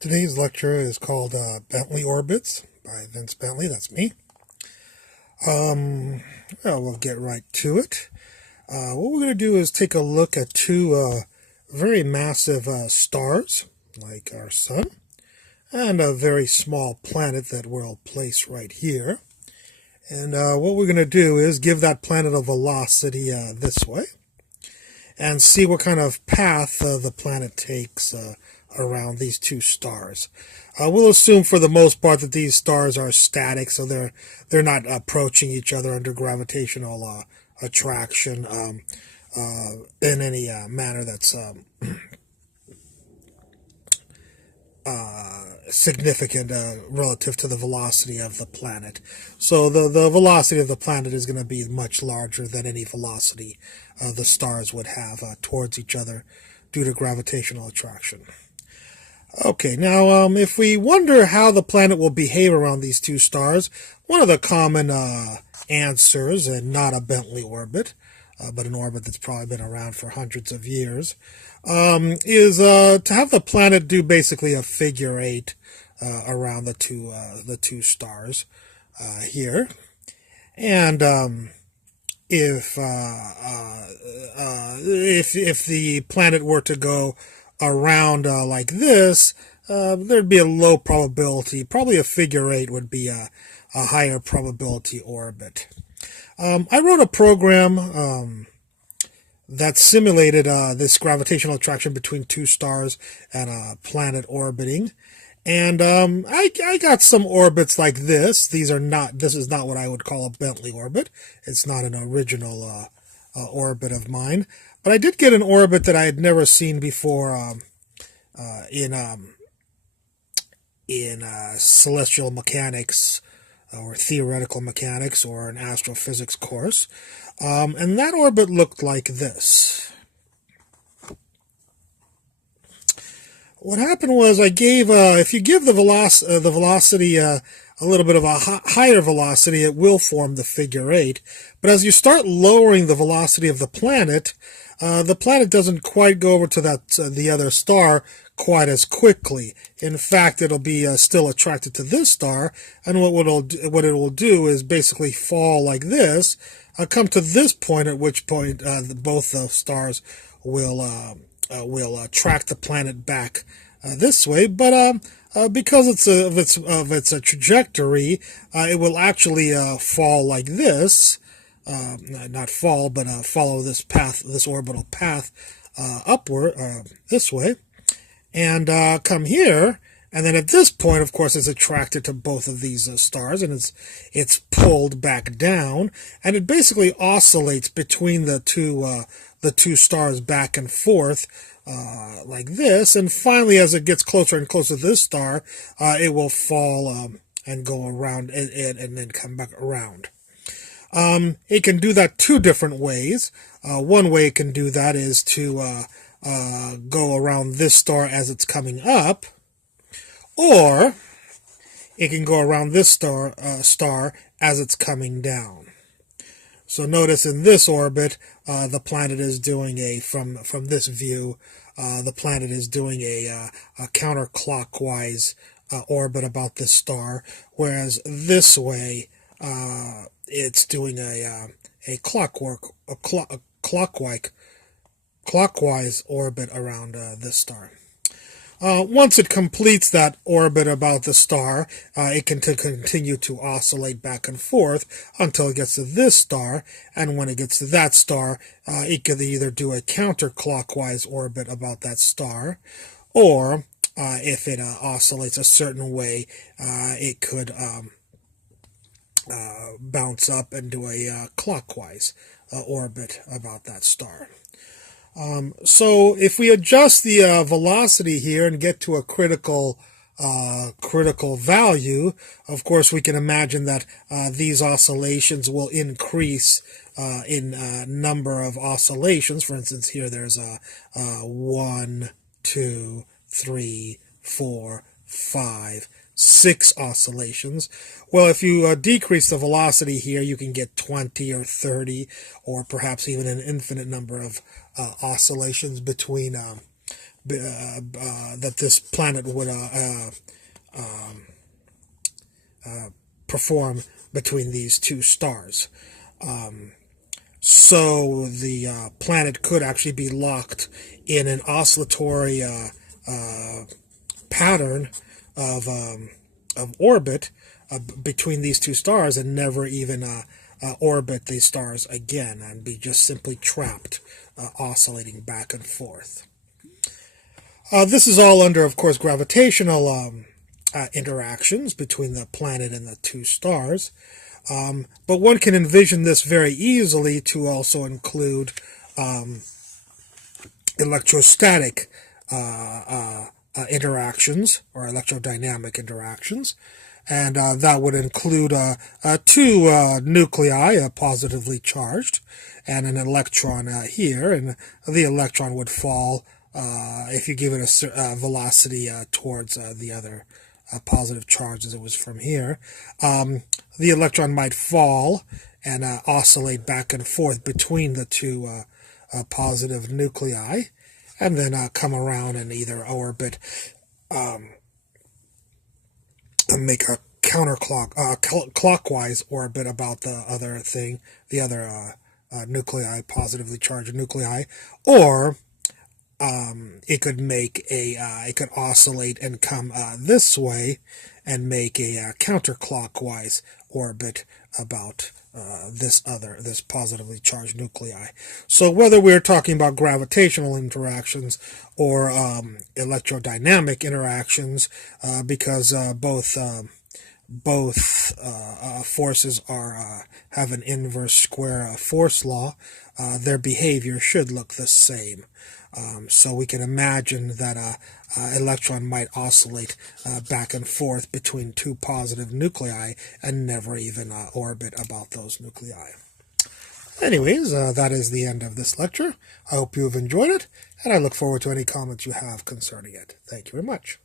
Today's lecture is called Bentley Orbits by Vince Bentley. That's me. Well, we'll get right to it. What we're going to do is take a look at two very massive stars, like our sun, and a very small planet that we'll place right here. And what we're going to do is give that planet a velocity this way, and see what kind of path the planet takes around these two stars. We'll assume for the most part that these stars are static, so they're not approaching each other under gravitational attraction in any manner that's significant relative to the velocity of the planet. So the velocity of the planet is going to be much larger than any velocity the stars would have towards each other due to gravitational attraction. Okay, now if we wonder how the planet will behave around these two stars, one of the common answers, and not a Bentley orbit, but an orbit that's probably been around for hundreds of years, is to have the planet do basically a figure eight around the two stars here, and if the planet were to go around like this, there'd be a low probability. Probably a figure eight would be a higher probability orbit. I wrote a program that simulated this gravitational attraction between two stars and a planet orbiting. And I got some orbits like this. This is not what I would call a Bentley orbit. It's not an original orbit of mine. But I did get an orbit that I had never seen before in celestial mechanics or theoretical mechanics or an astrophysics course. And that orbit looked like this. What happened was I gave, if you give the velocity a little bit of a higher velocity, it will form the figure eight. But as you start lowering the velocity of the planet doesn't quite go over to the other star quite as quickly. In fact, it'll be still attracted to this star, and what it will do is basically fall like this, come to this point, at which point both the stars will track the planet back this way. But because of its trajectory, it will actually fall like this. Not fall, but follow this path, this orbital path upward this way, and come here. And then at this point, of course, it's attracted to both of these stars, and it's pulled back down, and it basically oscillates between the two stars back and forth like this. And finally, as it gets closer and closer to this star, it will fall and go around and then come back around. It can do that two different ways. One way it can do that is to go around this star as it's coming up, or it can go around this star as it's coming down. So notice in this orbit, the planet is doing from this view, the planet is doing a counterclockwise orbit about this star, whereas this way, it's doing a clockwise orbit around this star. Once it completes that orbit about the star, it can continue to oscillate back and forth until it gets to this star, and when it gets to that star, it could either do a counterclockwise orbit about that star, or if it oscillates a certain way, it could bounce up and do a clockwise orbit about that star. So if we adjust the velocity here and get to a critical value, of course we can imagine that these oscillations will increase in number of oscillations. For instance, here there's 1, 2, 3, 4, 5, 6 oscillations. Well, if you decrease the velocity here, you can get 20 or 30 or perhaps even an infinite number of oscillations between that this planet would perform between these two stars. So the planet could actually be locked in an oscillatory pattern of orbit between these two stars and never even orbit these stars again and be just simply trapped, oscillating back and forth. This is all under, of course, gravitational interactions between the planet and the two stars. But one can envision this very easily to also include electrostatic interactions or electrodynamic interactions. And that would include two nuclei, positively charged, and an electron here. And the electron would fall if you give it a velocity towards the other positive charge as it was from here. The electron might fall and oscillate back and forth between the two positive nuclei, and then come around and either orbit and make a clockwise orbit about the other thing, the other nuclei, positively charged nuclei, or it could make it could oscillate and come this way and make a counterclockwise orbit about this positively charged nuclei. So whether we're talking about gravitational interactions or electrodynamic interactions, because both forces have an inverse square force law, their behavior should look the same. So we can imagine that electron might oscillate back and forth between two positive nuclei and never even orbit about those nuclei. Anyways, that is the end of this lecture. I hope you have enjoyed it, and I look forward to any comments you have concerning it. Thank you very much.